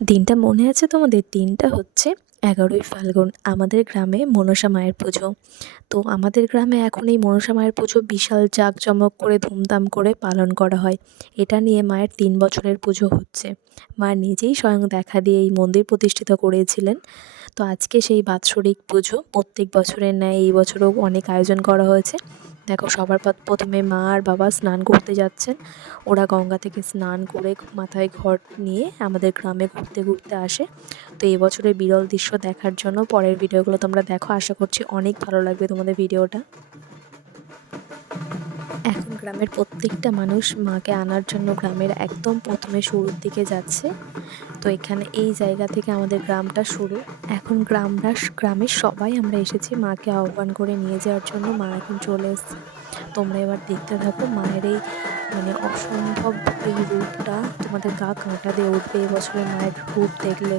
দিনটা মনে আছে তোমাদের? দিনটা হচ্ছে ১১ই ফাল্গুন, আমাদের গ্রামে মনসা মায়ের পুজো। তো আমাদের গ্রামে এখন এই মনসা মায়ের পুজো বিশাল জাঁকজমক করে ধুমধাম করে পালন করা হয়। এটা নিয়ে মায়ের ৩ বছরের পুজো হচ্ছে। মা নিজেই স্বয়ং দেখা দিয়ে এই মন্দির প্রতিষ্ঠিত করেছিলেন। তো আজকে সেই বাৎসরিক পুজো, প্রত্যেক বছরের ন্যায় এই বছরও অনেক আয়োজন করা হয়েছে। দেখো, সবার প্রথমে মা আর বাবা স্নান করতে যাচ্ছেন। ওরা গঙ্গা থেকে স্নান করে মাথায় ঘট নিয়ে আমাদের গ্রামে ঘুরতে ঘুরতে আসে। তো এই বছরের বিরল দৃশ্য দেখার জন্য পরের ভিডিওগুলো তোমরা দেখো, আশা করছি অনেক ভালো লাগবে তোমাদের ভিডিওটা। এখন গ্রামের প্রত্যেকটা মানুষ মাকে আনার জন্য গ্রামের একদম প্রথমে শুরুর দিকে যাচ্ছে। তো এখানে এই জায়গা থেকে আমাদের গ্রামটা শুরু। এখন গ্রামের সবাই আমরা এসেছি মাকে আহ্বান করে নিয়ে যাওয়ার জন্য। মা এখন চলে এসছে। তোমরা এবার দেখতে থাকো মায়ের এই অসম্ভব এই রূপটা, তোমাদের গা কাঁটা দিয়ে উঠবে এবছরের মায়ের রূপ দেখলে।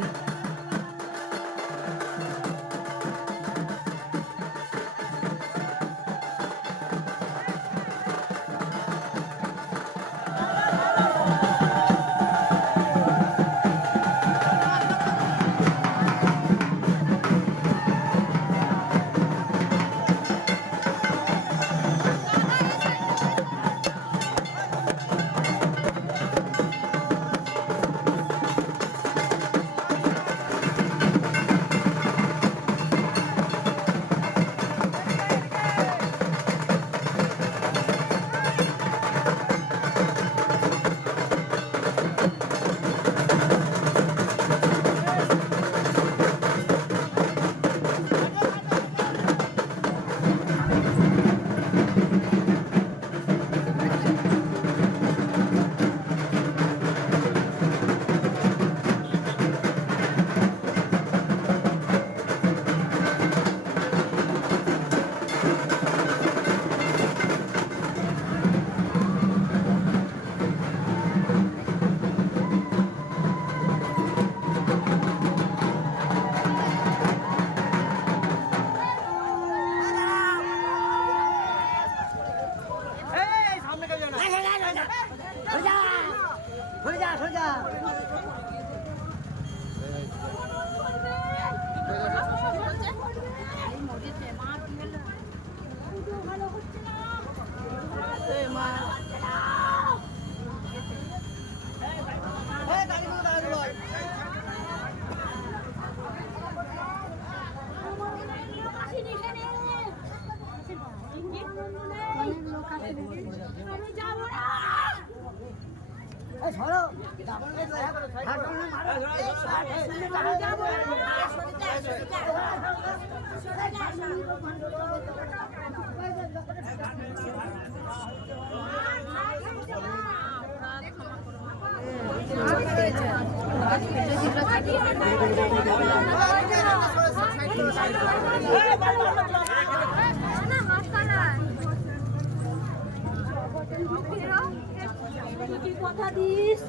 কথা দিস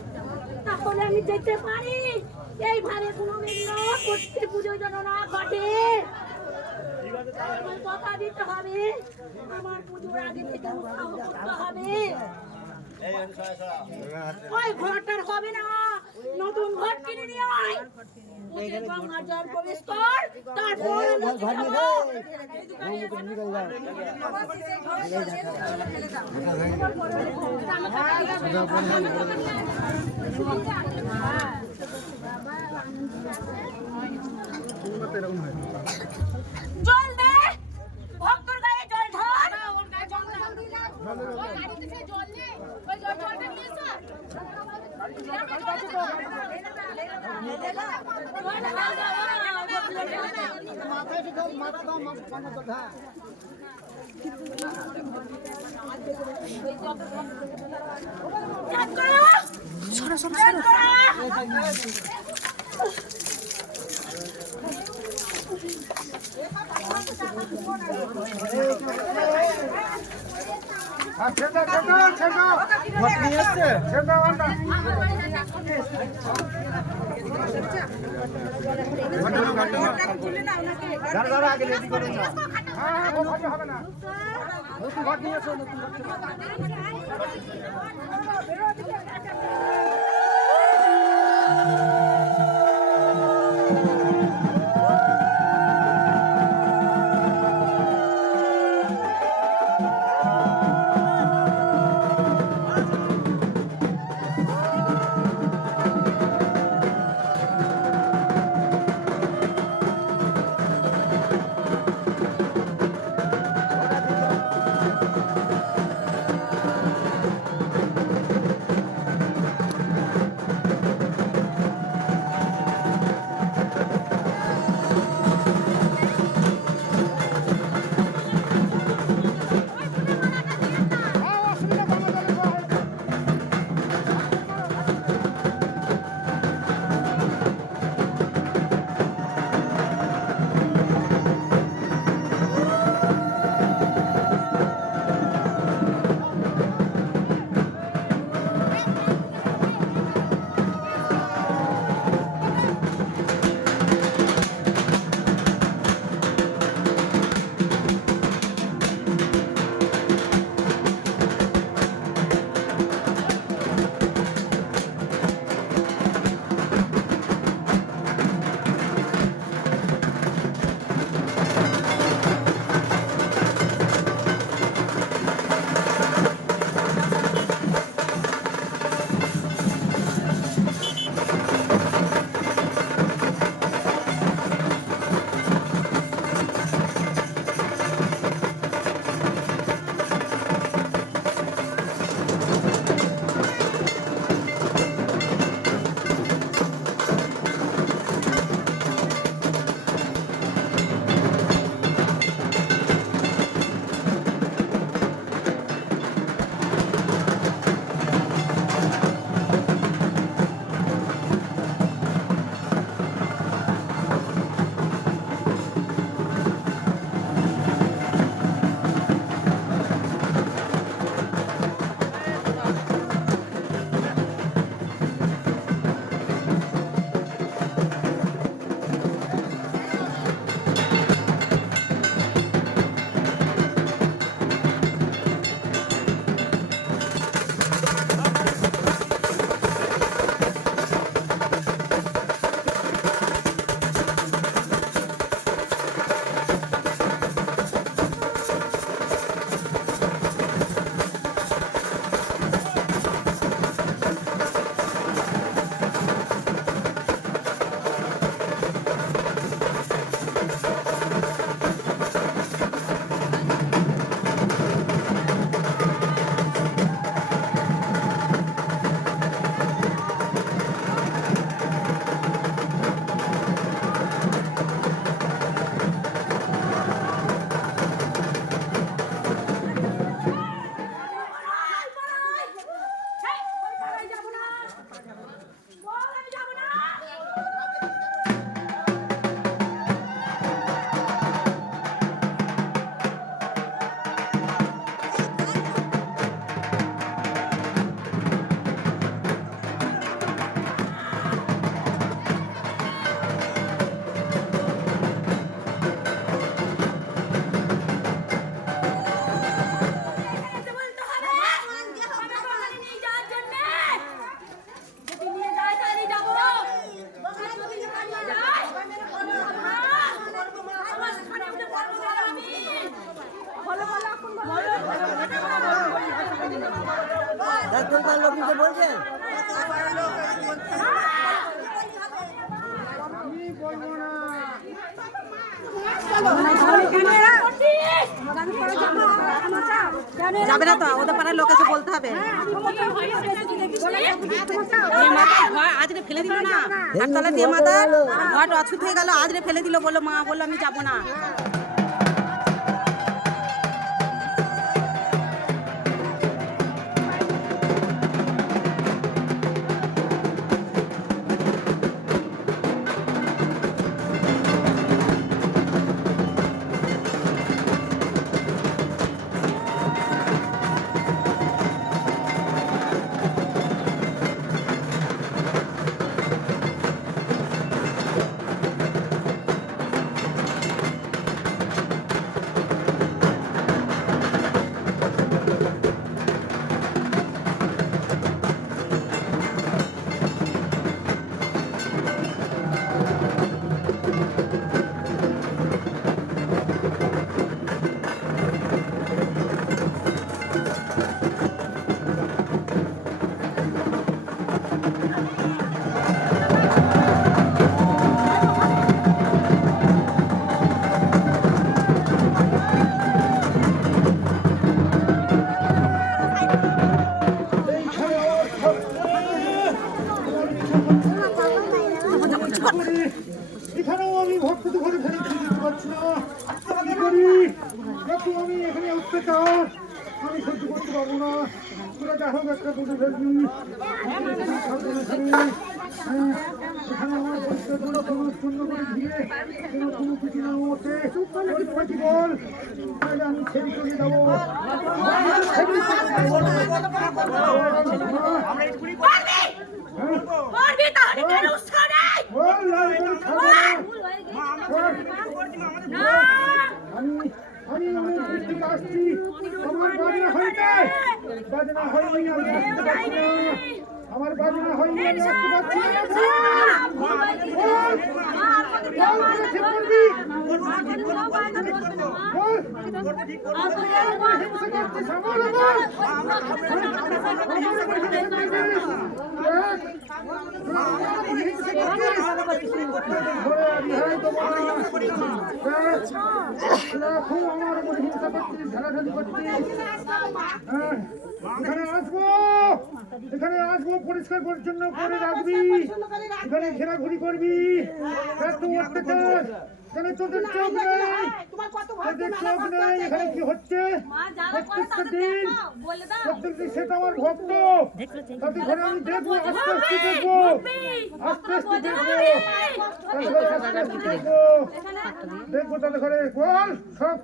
তাহলে আমি যেতে পারি। এইভাবে কোনোদিন করতে পুজো যেন না ঘটে। কথা দিতে হবে, আমার পুজোর আগে থেকে উৎসাহ করতে হবে। ওই ঘরটার হবে না, নতুন ঘর কিনে নিয়ে আয়। গঙ্গার জল প্রবেশ কর, তারপর জল দে, ভক্তর গায়ে জল ঢাল। আগে রেডি করে নাও। হ্যাঁ, হবে না, নতুন ঘর নিয়ে এসো, নতুন ঘর। অসুবিধা বাংলা জলে খাওয়া হয়। এখনকার লোককে বলছেন যাবে না তো ওদের পাড়ার লোক এসে বলতে হবে আজরে ফেলে দিল না আটতলা দিয়ে মাথা ঘট অছুত হয়ে গেল আজরে ফেলে দিল বললো মা বললো আমি যাবো না। করি এখানেও আমি ভক্ত ঘরে ফেলে দিতে পারছি না কি করি এত আমি এখানে অত্যাচার আমি সহ্য করতে পারবো না তোরা যা হোক একটা বুঝে ফেলবি এখানে আমার পরিষ্কার করে শূন্য করে দিয়ে কেন কোনো কিছু না ওঠে কি বল তাহলে আমি ছেড়ে চলে যাবো পারবি তাহলে কেন উৎসাহ নেই বল লাল করে খাবো না আমি অনেক দূর থেকে আসছি আমার বাজনা হইতে বাজনা হয়নি আমি আসতে পারছি না আমার বাজনা হয়নি আমি আসতে পারছি না আমার উপর হিংসা করছিস ঝাড়াঝাড়ি করছিস এখানে আসবো পরিষ্কার পরিচ্ছন্ন করে রাখবি এখানে ঘেরাঘুরি করবি এত অত্যাচার এখানে তোদের চোখ নেই তোদের চোখ নেই এখানে কি হচ্ছে প্রত্যেকটা দিন সেটা আমার ভক্ত তাদের ঘরে আমি দেখবো আস্তে আস্তে দেখবো আস্তে আস্তে দেখবো আস্তে আস্তে দেখবো দেখবো তাদের ঘরে বল সব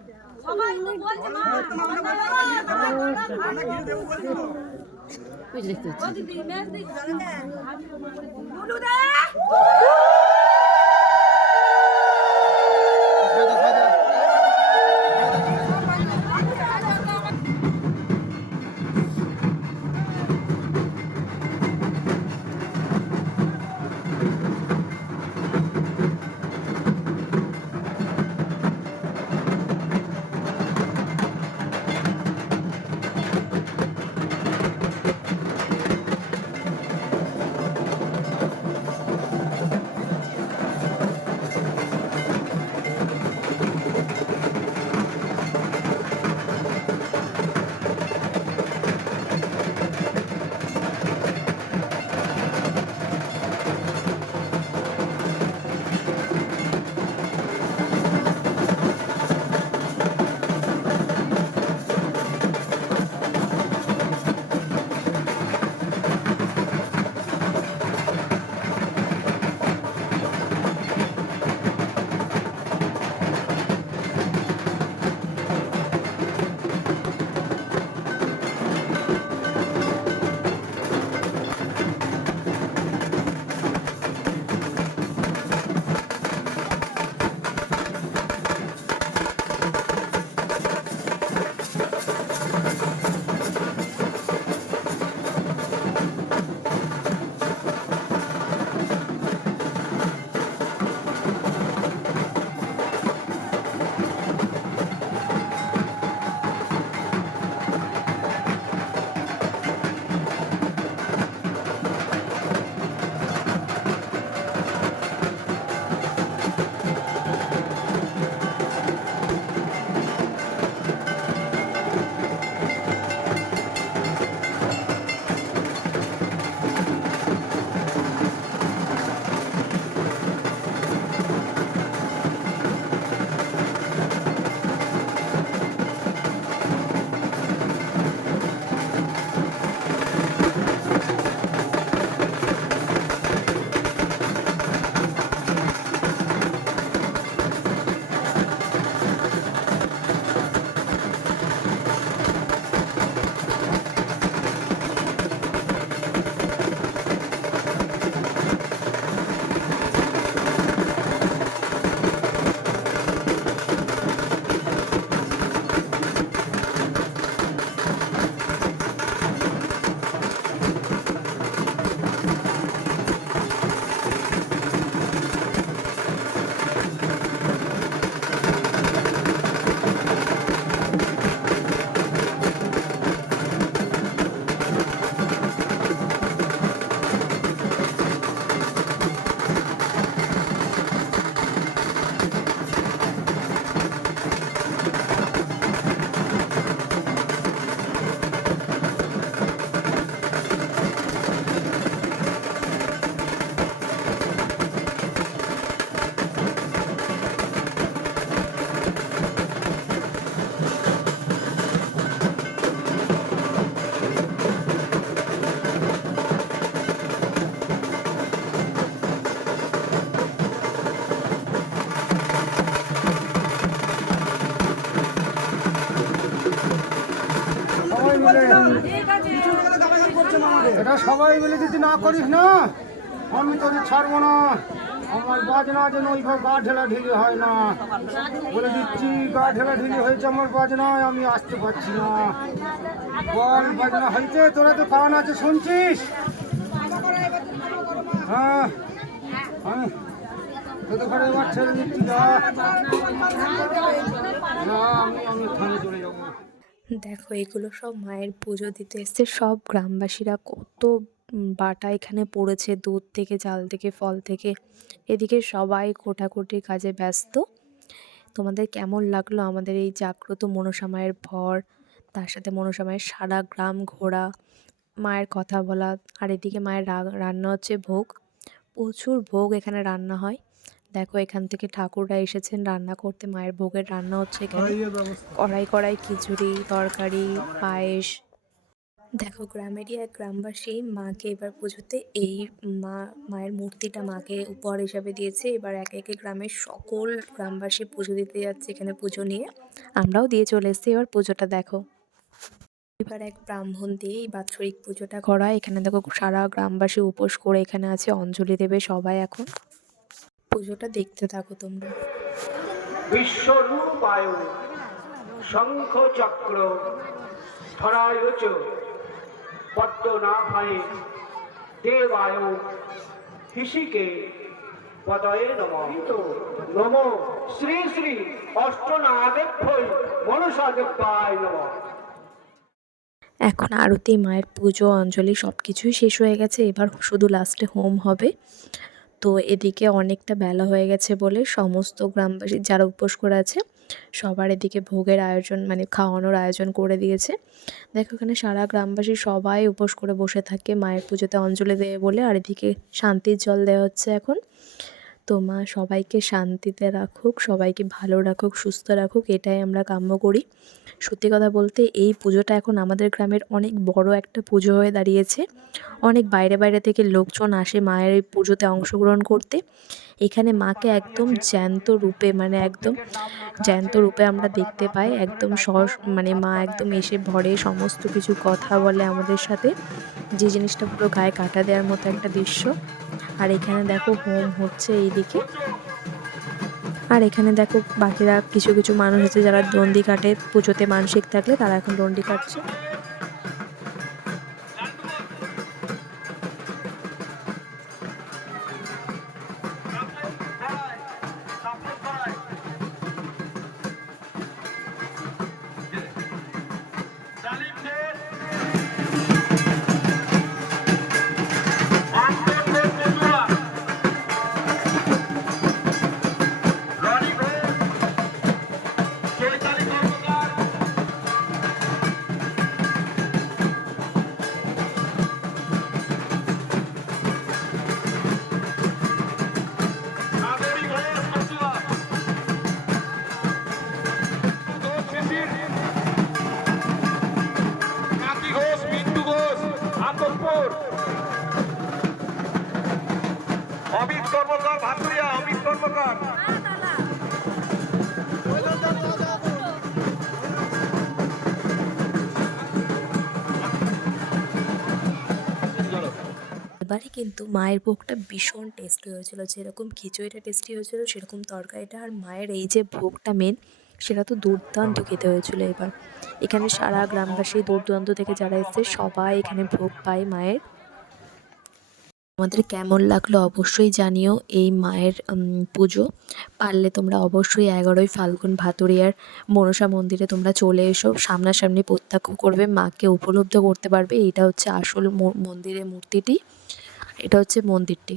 এটা সবাই মিলে যদি না করিস না, আমি তোদের ছাড়বো না। আমার বাজনা যেন ওইভাবে গা ঢেলা ঢিলি হয় না, বলে দিচ্ছি। গা ঢেলা ঢিলি হয়েছে আমার বাজনায়, আমি আসতে পারছি না। বল, বাজনা হয়েছে? তোরা তো কান আছে, শুনছিস? হ্যাঁ, আমি তোদের ঘরে এবার ছেড়ে দিচ্ছি। না, আমি থানে চলে যাবো। দেখো এগুলো সব মায়ের পুজো দিতে এসছে। সব গ্রামবাসীরা কত বাটা এখানে পড়েছে, দুধ থেকে, চাল থেকে, ফল থেকে। এদিকে সবাই কোটাকুটির কাজে ব্যস্ত। তোমাদের কেমন লাগলো আমাদের এই জাগ্রত মনসা মায়ের ভর, তার সাথে মনসা মায়ের সারা গ্রাম ঘোরা, মায়ের কথা বলা। আর এদিকে মায়ের রান্না হচ্ছে ভোগ। প্রচুর ভোগ এখানে রান্না হয়। দেখো এখান থেকে ঠাকুররা এসেছেন রান্না করতে। মায়ের ভোগের রান্না হচ্ছে এখানে। কড়াই কড়াই খিচুড়ি, তরকারি, পায়েস। দেখো গ্রামেরই এক গ্রামবাসী মাকে এবার পুজোতে এই মায়ের মূর্তিটা মাকে উপহার হিসাবে দিয়েছে। এবার একে একে গ্রামের সকল গ্রামবাসী পুজো দিতে যাচ্ছে এখানে পুজো নিয়ে। আমরাও দিয়ে চলে এসেছি। এবার পুজোটা দেখো। এবার এক ব্রাহ্মণ দিয়ে এই বাৎসরিক পুজোটা করা। এখানে দেখো সারা গ্রামবাসী উপোস করে এখানে আছে, অঞ্জলি দেবে সবাই এখন। পুজোটা দেখতে থাকো তোমরা। বিশ্বরূপায় শঙ্খ চক্র ধরায় পদ্মনাভায় দেবায় হিষিকে পদয়ে নমঃ। নমো শ্রী শ্রী অষ্টনাগেভ্যৈ মনসা দেবায় নমঃ। এখন আরতি, মায়ের পুজো, অঞ্জলি সব কিছুই শেষ হয়ে গেছে। এবার শুধু লাস্টে হোম হবে। তো এদিকে অনেকটা বেলা হয়ে গেছে বলে সমস্ত গ্রামবাসী যারা উপোস করে আছে সবার এদিকে ভোগের আয়োজন, মানে খাওয়ানোর আয়োজন করে দিয়েছে। দেখো এখানে সারা গ্রামবাসী সবাই উপোস করে বসে থাকে মায়ের পুজোতে অঞ্জলি দেবে বলে। আর এদিকে শান্তির জল দেওয়া হচ্ছে এখন। তো মা সবাইকে শান্তিতে রাখুক, সবাইকে ভালো রাখুক, সুস্থ রাখুক, এটাই আমরা কাম্য করি। সত্যি কথা বলতে এই পুজোটা এখন আমাদের গ্রামের অনেক বড় একটা পুজো হয়ে দাঁড়িয়েছে। অনেক বাইরে বাইরে থেকে লোকজন আসে মায়ের এই পুজোতে অংশগ্রহণ করতে। এখানে মাকে একদম জ্যান্ত রূপে, মানে একদম জ্যান্ত রূপে আমরা দেখতে পাই। একদম মানে মা একদম এসে ভরে সমস্ত কিছু কথা বলে আমাদের সাথে, যে জিনিসটা পুরো গায়ে কাটা দেওয়ার মতো একটা দৃশ্য। আর এখানে দেখো হোম হচ্ছে এইদিকে। আর এখানে দেখো বাকিরা কিছু কিছু মানুষ আছে যারা দণ্ডি কাটে, পুজোতে মানসিক থাকলে তারা এখন দণ্ডি কাটছে। অমিত কর্মকার, ভাতুরিয়া অমিত কর্মকার। এবারে কিন্তু মায়ের ভোগটা ভীষণ টেস্টি হয়েছিল। যেরকম খিচুড়িটা টেস্টি হয়েছিল সেরকম তরকারিটা, আর মায়ের এই যে ভোগটা মেন, সেটা তো দুর্দান্ত খেতে হয়েছিল। এবার এখানে সারা গ্রামবাসী দূর দূরান্ত থেকে যারা এসছে সবাই এখানে ভোগ পায় মায়ের। আমাদের কেমন লাগলো অবশ্যই জানিও এই মায়ের পুজো। পারলে তোমরা অবশ্যই 11ই ফাল্গুন ভাতুরিয়ার মনসা মন্দিরে তোমরা চলে এসো, সামনাসামনি প্রত্যক্ষ করবে, মাকে উপলব্ধ করতে পারবে। এটা হচ্ছে আসল মন্দিরের মূর্তিটি, এটা হচ্ছে মন্দিরটি।